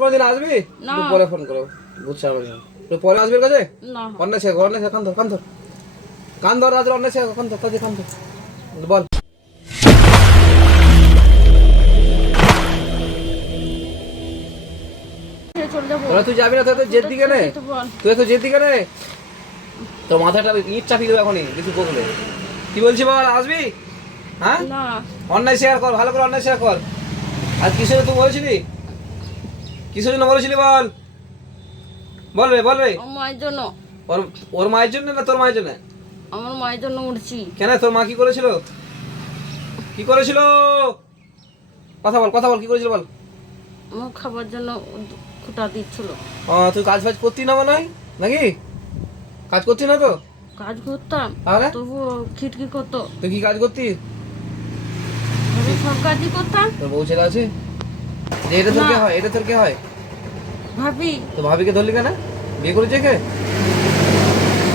কোনদিন আসবি? তুই পরে ফোন করো, বুঝছি আমি। তুই পরে আসবি এর কাছে? না অন্যায় শেখ, অন্যায় শেখ, কান ধর রাজ, অন্যায় শেখ, কান ধর বল। চলে যাবো। তুই যাবি না? তুই তো জেদ দিকে নে, তুই তো জেদ দিকে নে, তোর মাথাটা ইট চাপিয়ে দেবে এখনই কিছু বললে। কি বলছি বল, আসবি? হ্যাঁ, না অন্যায় শেয়ার কর, ভালো করে অন্যায় শেয়ার কর। আর কিসের তুই বলেছিলি, কিসের জন্য বলেছিলি বল, বল রে, বল রে। আমার মায়ের জন্য। ওর মায়ের জন্য না তোর মায়ের জন্য? আমার মায়ের জন্য উঠছি। কেন, তোর মা কি করেছিল, কি করেছিল? কথা বল, কথা বল, কি করেছিল বল। আমার খাবার জন্য খুঁটা দিচ্ছিল। তুই কাজ ফাজ করতি না মনে হয়, নাকি? কাজ করতি না তো? কাজ করতাম, তাহলে তবুও খিটকি করতো। তুই কি কাজ করতি? আমি সব কাজই করতাম। তোর বউ ছেলে আছে যে, এটা তোর কে হয়, এটা তোর কে হয়? ভাবি। তো ভাবিকে ধরলি কেন? বিয়ে করেছে কে?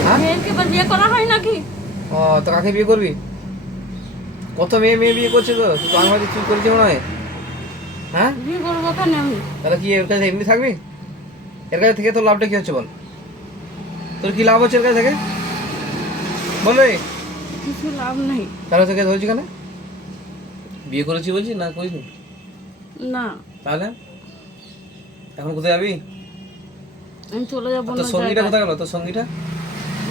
হ্যাঁ, মেয়েকে বা বিয়ে করা হয় নাকি? তো কাকে বিয়ে করবি? কত মেয়ে মেয়ে বিয়ে করছে তো, তুই তো আমি হয়তো চুপ করেছি মনে হয়। হ্যাঁ, বিয়ে করবো কেন আমি? তাহলে কি এর কাছে এমনি থাকবি? এর কাছে থেকে তোর লাভটা কি হচ্ছে বল? তোর কি লাভ হচ্ছে এর কাছে থেকে বল রে? কিছু লাভ নেই। তাহলে তোকে ধরেছি কেন? বিয়ে করেছি বলছি না, করিস না। তাহলে এখন কোথায় যাবি? আমি চলে যাবো। তোর সঙ্গীটা কোথায় গেল, তোর সঙ্গীটা?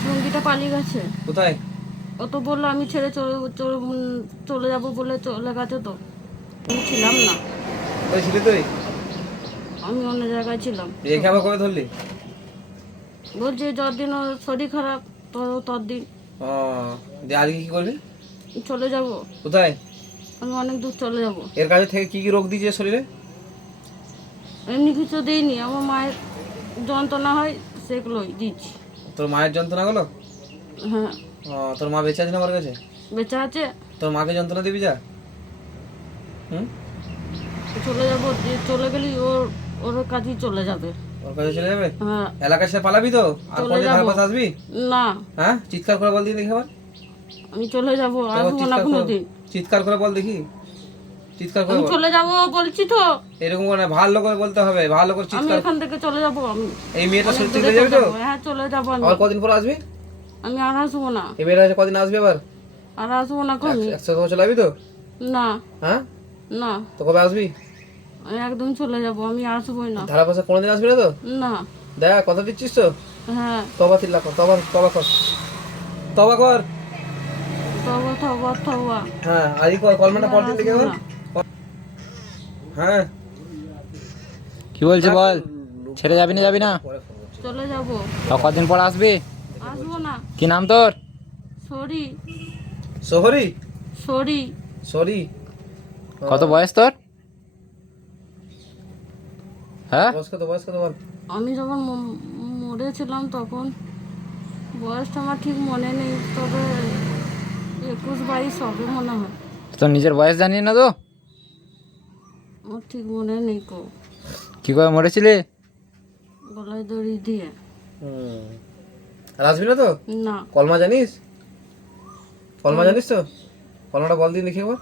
সঙ্গীটা পালিয়ে গেছে। কোথায়? ও তো বললো আমি ছেড়ে চলে যাবো বলে চলে গেছে তো। আমি ছিলাম না, কোথায় ছিলি তুই? আমি অন্য জায়গায় ছিলাম। রেখে আবার কবে ধরলি? বলছে যতদিন ওর শরীর খারাপ ততদিন। দিয়ে আজকে কি করবি? চলে যাব। কোথায়? আমি অনেক দূর চলে যাব। এর কাছে থেকে কি কি রোগ দিয়েছে শরীরে? এমনি কিছু দিইনি, আমার মায়ের যন্ত্রণা হয় সেগুলোই দিচ্ছি। তোর মায়ের যন্ত্রণা গুলো? হ্যাঁ। তোর মা বেঁচে আছে না আমার কাছে? বেঁচে আছে। তোর মাকে যন্ত্রণা দিবি যা। হুম, চলে যাবো, চলে গেলি ওর কাছেই চলে যাবে। ওর কাছে চলে যাবে? হ্যাঁ। এলাকা ছেড়ে পালাবি তো? আর চলে কোনদিন যাবো। ধারে পাশে আসবি? না। হ্যাঁ, চিৎকার করে বল দেখি দেখি আবার। আমি চলে যাবো, আসবো না কোনোদিন। চিৎকার করে বল দেখি, চিৎকার করে আমি বল। চলে যাবো বলছি তো। এরকম করে না, ভালো করে বলতে হবে, ভালো করে আমি চিৎকার। এখান থেকে চলে যাবো। আমি এই মেয়েটা অনেক শরীর দূরে থেকে যাবি তো? হ্যাঁ চলে যাবো আমি। আবার কদিন পর আসবি? আমি আর আসবো না। এই মেয়েটা আছে কদিন আসবি আবার? আর আসবো না আমি। একসাথে চলে যাবি তো? না। হ্যাঁ, না, তো কবে আসবি? আমি একদম চলে যাবো, আমি আসবোই না। ধারা পাশে কোনোদিন আসবি না তো? না। দেখ কথা দিচ্ছিস তো? হ্যাঁ। তবা তিল্লা কর, তবা তবা কর, তবা কর। তবা তবা তবা। হ্যাঁ, আজই কর, কলমাটা পর দিন দেখে কর। হ্যাঁ, কি বলছি বল, ছেড়ে যাবি না যাবি না? চলে যাবো। আর কদিন পর আসবি? আসবো না। কি নাম তোর? সরি। সোহরি, সরি। সরি। কত বয়স তোর? হ্যাঁ, বয়স কত, বয়স কত বল? আমি যখন মরেছিলাম তখন বয়সটা আমার ঠিক মনে নেই, তবে 21-22 হবে মনে হয়। তোর নিজের বয়স জানি না তো? আমার ঠিক মনে নেই কো। কি করে মরেছিলি? গলায় দড়ি দিয়ে। আর আসবি না তো? না। কলমা জানিস? কলমা জানিস তো? কলমাটা বল দিন দেখি একবার,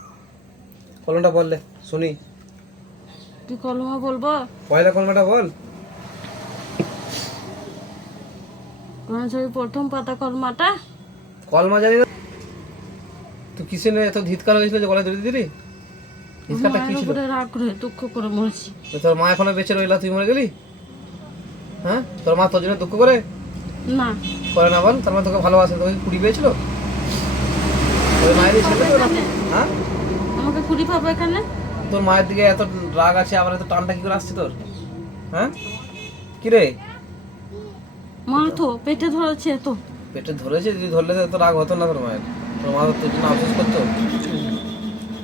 কলমাটা বললে শুনি। তুই কলমা বলবো? পয়লা কলমাটা বল। প্রথম পাতা কলমাটা। কলমা জানি না তুই? কিসে নিয়ে এত ধিৎকার হয়েছিল যে গলায় দড়ি দিলি? ধিৎকারটা কি মায়ের ছিল? উপরে রাগ করে দুঃখ করে মরেছি। তো তোর মা এখনো বেঁচে রইলা, তুই মরে গেলি? হ্যাঁ, তোর মা তোর জন্য দুঃখ করে? না। করে না বল, তার মানে তোকে ভালোবাসে, তোকে কুড়ি পেয়েছিল? তোর মায়ের ছেলে তো না? হ্যাঁ, আমাকে কুড়ি পাবে এখানে? তোর মায়ের দিকে এত রাগ আছে, আবার এত টানটা কি করে আসছে তোর? হ্যাঁ, কি রে? মা তো পেটে ধরেছে তো। পেটে ধরেছে, যদি ধরলে তো রাগ হতো না তোর মায়ের? তোর মা তোর জন্য আফসোস করতো?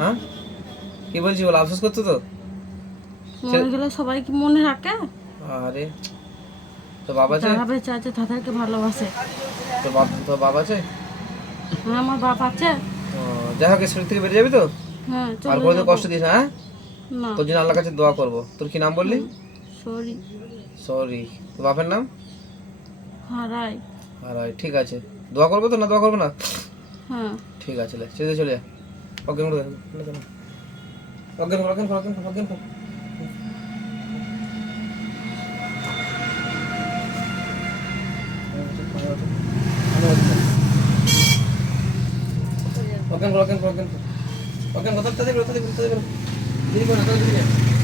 হ্যাঁ, কি বলছি বল, আফসোস করতো তো? মরে গেলে সবাই কি মনে রাখে? আরে, তোর বাবা আছে? যারা বেঁচে আছে তাদেরকে ভালোবাসে। তোর বাবা আছে? হ্যাঁ, আমার বাপ আছে। যাই হোক, শরীর থেকে বেরিয়ে যাবি তো? হ্যাঁ আর চলে কোনোদিন যাবো। কষ্ট দিস না, হ্যাঁ? না। তোর জন্য আল্লাহর কাছে দোয়া করবো। তোর কি নাম বললি? সরি। সরি। তোর বাপের নাম? হারাই। আরে ঠিক আছে, দোয়া করবো তো, না দোয়া করবো না? হ্যাঁ। ঠিক আছে, চলে চলে যা। অজ্ঞান করে অজ্ঞান কর, অজ্ঞান কর, অজ্ঞান কর, অজ্ঞান কর। অজ্ঞান কর, অজ্ঞান কর, অজ্ঞান কর। অজ্ঞান কর, তাড়াতাড়ি করো, তাড়াতাড়ি করো, তাড়াতাড়ি করো। দেরি করো না, তাড়াতাড়ি করো।